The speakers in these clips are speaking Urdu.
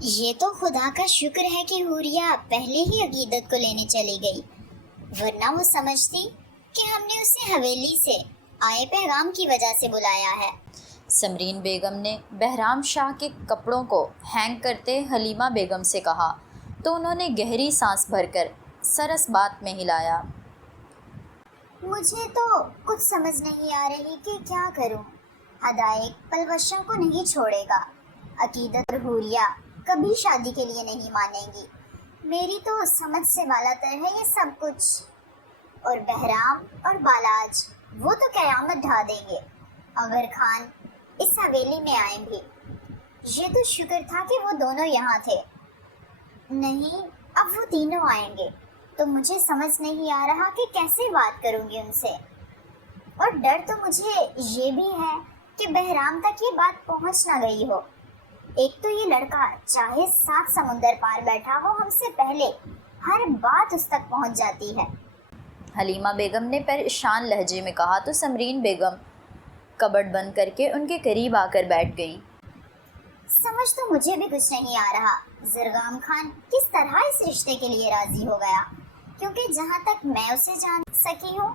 یہ تو خدا کا شکر ہے کہ حوریہ پہلے ہی عقیدت کو لینے چلی گئی، ورنہ وہ سمجھتی کہ ہم نے اسے حویلی سے آئے پیغام کی وجہ سے بلایا ہے۔ سمرین بیگم نے بہرام شاہ کے کپڑوں کو ہینگ کرتے حلیمہ بیگم سے کہا تو انہوں نے گہری سانس بھر کر سر اس بات میں ہلایا۔ مجھے تو کچھ سمجھ نہیں آ رہی کہ کیا کروں۔ حدائق پلوشوں کو نہیں چھوڑے گا، عقیدت اور حوریہ کبھی شادی کے لیے نہیں مانیں گی۔ میری تو سمجھ سے بالا تر ہے یہ سب کچھ۔ اور بہرام اور بالاج وہ تو قیامت ڈھا دیں گے اگر خان اس حویلی میں آئیں بھی۔ یہ تو شکر تھا کہ وہ دونوں یہاں تھے، نہیں اب وہ تینوں آئیں گے تو مجھے سمجھ نہیں آ رہا کہ کیسے بات کروں گی ان سے۔ اور ڈر تو مجھے یہ بھی ہے کہ بہرام تک یہ بات پہنچ نہ گئی ہو۔ ایک تو یہ لڑکا چاہے 7 سمندر پار بیٹھا ہو، ہم سے پہلے ہر بات اس تک پہنچ جاتی ہے۔ حلیمہ بیگم نے پریشان لہجے میں کہا تو سمرین بیگم کبڈ بند کر کے ان کے قریب آ کر بیٹھ گئیں۔ سمجھ تو مجھے بھی کچھ نہیں آ رہا زرگام خان کس طرح اس رشتے کے لیے راضی ہو گیا، کیونکہ جہاں تک میں اسے جان سکی ہوں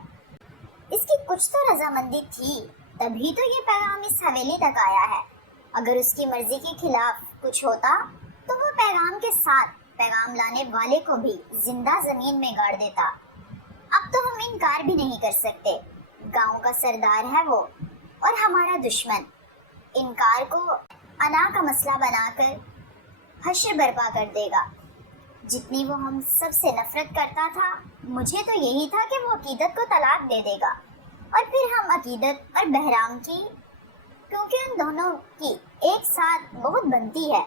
اس کی کچھ تو رضامندی تھی، تبھی تو یہ پیغام اس حویلی تک آیا ہے۔ اگر اس کی مرضی کے خلاف کچھ ہوتا تو وہ پیغام کے ساتھ پیغام لانے والے کو بھی زندہ زمین میں گاڑ دیتا۔ اب تو ہم انکار بھی نہیں کر سکتے، گاؤں کا سردار ہے وہ اور ہمارا دشمن۔ انکار کو انا کا مسئلہ بنا کر حشر برپا کر دے گا۔ جتنی وہ ہم سب سے نفرت کرتا تھا، مجھے تو یہی تھا کہ وہ عقیدت کو طلاق دے دے گا، اور پھر ہم عقیدت اور بہرام کی، کیونکہ ان دونوں کی ایک ساتھ بہت بنتی ہے،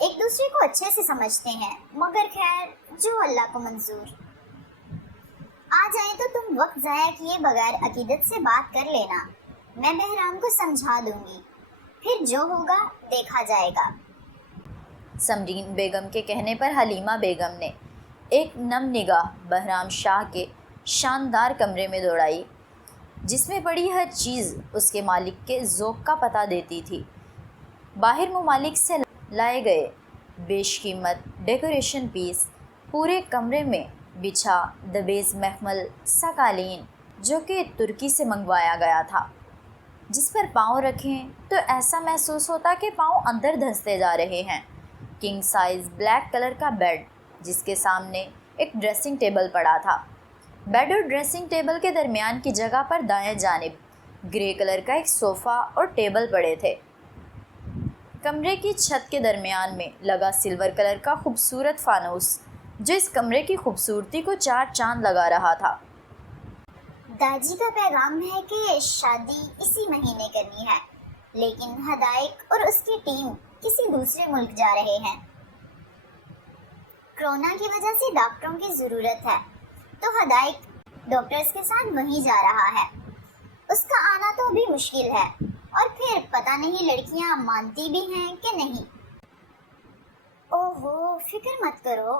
ایک دوسرے کو اچھے سے سمجھتے ہیں، مگر خیر جو اللہ کو منظور۔ آ جائیں تو تم وقت ضائع کیے بغیر عقیدت سے بات کر لینا، میں بہرام کو سمجھا دوں گی، پھر جو ہوگا دیکھا جائے گا۔ سمرین بیگم کے کہنے پر حلیمہ بیگم نے ایک نم نگاہ بہرام شاہ کے شاندار کمرے میں دوڑائی، جس میں پڑی ہر چیز اس کے مالک کے ذوق کا پتہ دیتی تھی۔ باہر ممالک سے لائے گئے بیش قیمت ڈیکوریشن پیس پورے کمرے میں بچھا، دبیز مخمل سا قالین جو کہ ترکی سے منگوایا گیا تھا، جس پر پاؤں رکھیں تو ایسا محسوس ہوتا کہ پاؤں اندر دھنستے جا رہے ہیں۔ کنگ سائز بلیک کلر کا بیڈ، جس کے سامنے ایک ڈریسنگ ٹیبل پڑا تھا۔ بیڈ اور ڈریسنگ ٹیبل کے درمیان کی جگہ پر دائیں جانب گرے کلر کا ایک صوفہ اور ٹیبل پڑے تھے۔ کمرے کی چھت کے درمیان میں لگا سلور کلر کا خوبصورت فانوس جو اس کمرے کی خوبصورتی کو 4 چاند لگا رہا تھا۔ داجی کا پیغام ہے کہ شادی اسی مہینے کرنی ہے، لیکن حدائق اور اس کی ٹیم کسی دوسرے ملک جا رہے ہیں۔ کرونا کی وجہ سے ڈاکٹروں کی ضرورت ہے، تو حدائق ڈاکٹرز کے ساتھ وہیں جا رہا ہے۔ اس کا آنا تو بھی مشکل ہے، اور پھر پتہ نہیں لڑکیاں مانتی بھی ہیں کہ نہیں۔ اوہو فکر مت کرو،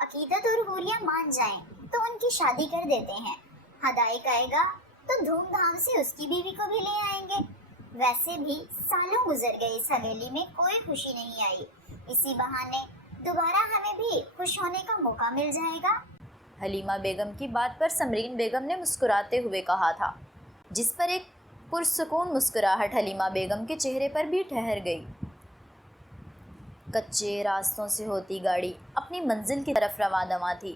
عقیدت اور حوریہ مان جائیں تو ان کی شادی کر دیتے ہیں۔ حدائق آئے گا تو دھوم دھام سے اس کی بیوی کو بھی لے آئیں گے۔ ویسے بھی سالوں گزر گئے، اس حویلی میں کوئی خوشی نہیں آئی، اسی بہانے دوبارہ ہمیں بھی خوش ہونے کا موقع مل جائے گا۔ حلیمہ بیگم کی بات پر سمرین بیگم نے مسکراتے ہوئے کہا تھا، جس پر ایک پرسکون مسکراہٹ حلیمہ بیگم کے چہرے پر بھی ٹھہر گئی۔ کچے راستوں سے ہوتی گاڑی اپنی منزل کی طرف رواں دواں تھی۔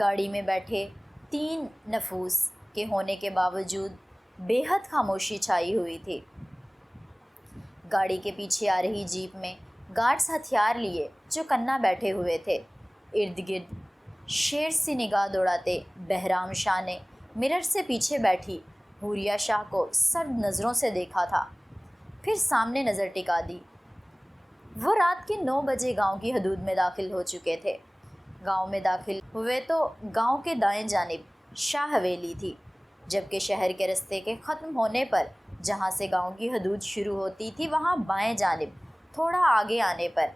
گاڑی میں بیٹھے 3 نفوس کے ہونے کے باوجود بے حد خاموشی چھائی ہوئی تھی۔ گاڑی کے پیچھے آ رہی جیپ میں گارڈز ہتھیار لیے چوکنا بیٹھے ہوئے تھے۔ ارد گرد شیر سی نگاہ دوڑاتے بہرام شاہ نے مرر سے پیچھے بیٹھی حوریہ شاہ کو سرد نظروں سے دیکھا تھا، پھر سامنے نظر ٹکا دی۔ وہ رات کے 9 بجے گاؤں کی حدود میں داخل ہو چکے تھے۔ گاؤں میں داخل ہوئے تو گاؤں کے دائیں جانب شاہ حویلی تھی، جبکہ شہر کے رستے کے ختم ہونے پر جہاں سے گاؤں کی حدود شروع ہوتی تھی وہاں بائیں جانب تھوڑا آگے آنے پر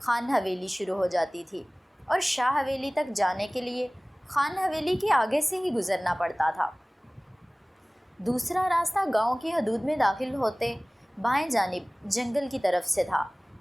خان حویلی شروع ہو جاتی تھی، اور شاہ حویلی تک جانے کے لیے خان حویلی کے آگے سے ہی گزرنا پڑتا تھا۔ دوسرا راستہ گاؤں کی حدود میں داخل ہوتے بائیں جانب جنگل کی طرف سے تھا،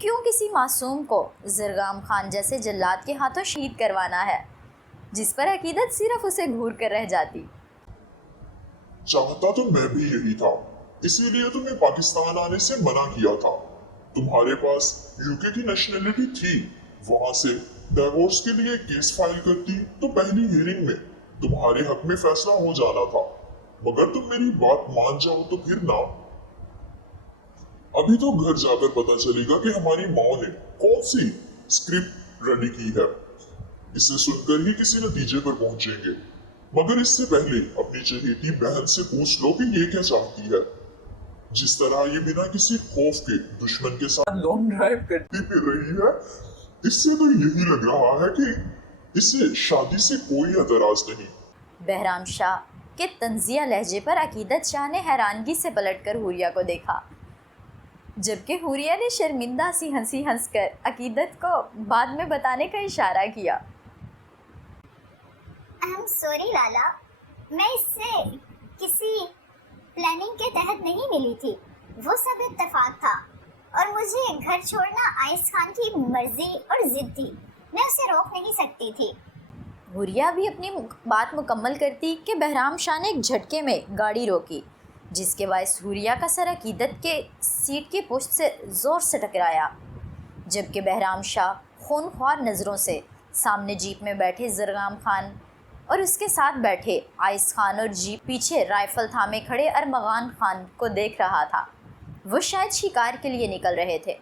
کیوں کسی معصوم کو زرگام خان جیسے جلاد کے ہاتھوں شہید کروانا ہے، جس پر عقیدت صرف اسے گھور کر رہ جاتی۔ چاہتا تو میں بھی یہی تھا، اسی لیے تمہیں پاکستان آنے سے منع کیا تھا۔ تمہارے پاس UK کی نیشنلٹی تھی، وہاں سے ڈائیورس کے لیے کیس فائل کرتی تو پہلی ہیئرنگ میں تمہارے حق میں فیصلہ ہو جانا تھا، مگر تم میری بات مان جاؤ تو پھر نہ۔ ابھی تو گھر جا کر پتا چلے گا کہ ہماری ماں نے کون سی اسکرپٹ ریڈی کی ہے، اسے سن کر ہی کسی نتیجے پر پہنچیں گے، مگر اس سے پہلے اپنی چہیتی بہن سے پوچھ لو کہ یہ کیا چاہتی ہے۔ جس طرح یہ بنا کسی خوف کے دشمن کے ساتھ لانگ ڈرائیو کرتی پھر رہی ہے، اس سے تو یہی لگ رہا ہے کہ اسے شادی سے کوئی اعتراض نہیں۔ بہرام شاہ کے طنزیہ لہجے پر عقیدت شاہ نے حیرانگی سے پلٹ کر حوریہ کو دیکھا، جبکہ حوریہ نے شرمندہ سی ہنسی ہنس کر عقیدت کو بعد میں بتانے کا اشارہ کیا۔ سوری لالا، میں اس سے کسی پلاننگ کے تحت نہیں ملی تھی، وہ سب اتفاق تھا، اور مجھے گھر چھوڑنا آئس خان کی مرضی اور ضد تھی، میں اسے روک نہیں سکتی تھی۔ حوریہ بھی اپنی بات مکمل کرتی کہ بہرام شاہ نے ایک جھٹکے میں گاڑی روکی، جس کے باعث حوریہ کا سر عقیدت کے سیٹ کی پشت سے زور سے ٹکرایا، جبکہ بہرام شاہ خونخوار نظروں سے سامنے جیپ میں بیٹھے زرگام خان اور اس کے ساتھ بیٹھے آئس خان اور جیپ پیچھے رائفل تھامے کھڑے ارمغان خان کو دیکھ رہا تھا۔ وہ شاید شکار کے لیے نکل رہے تھے۔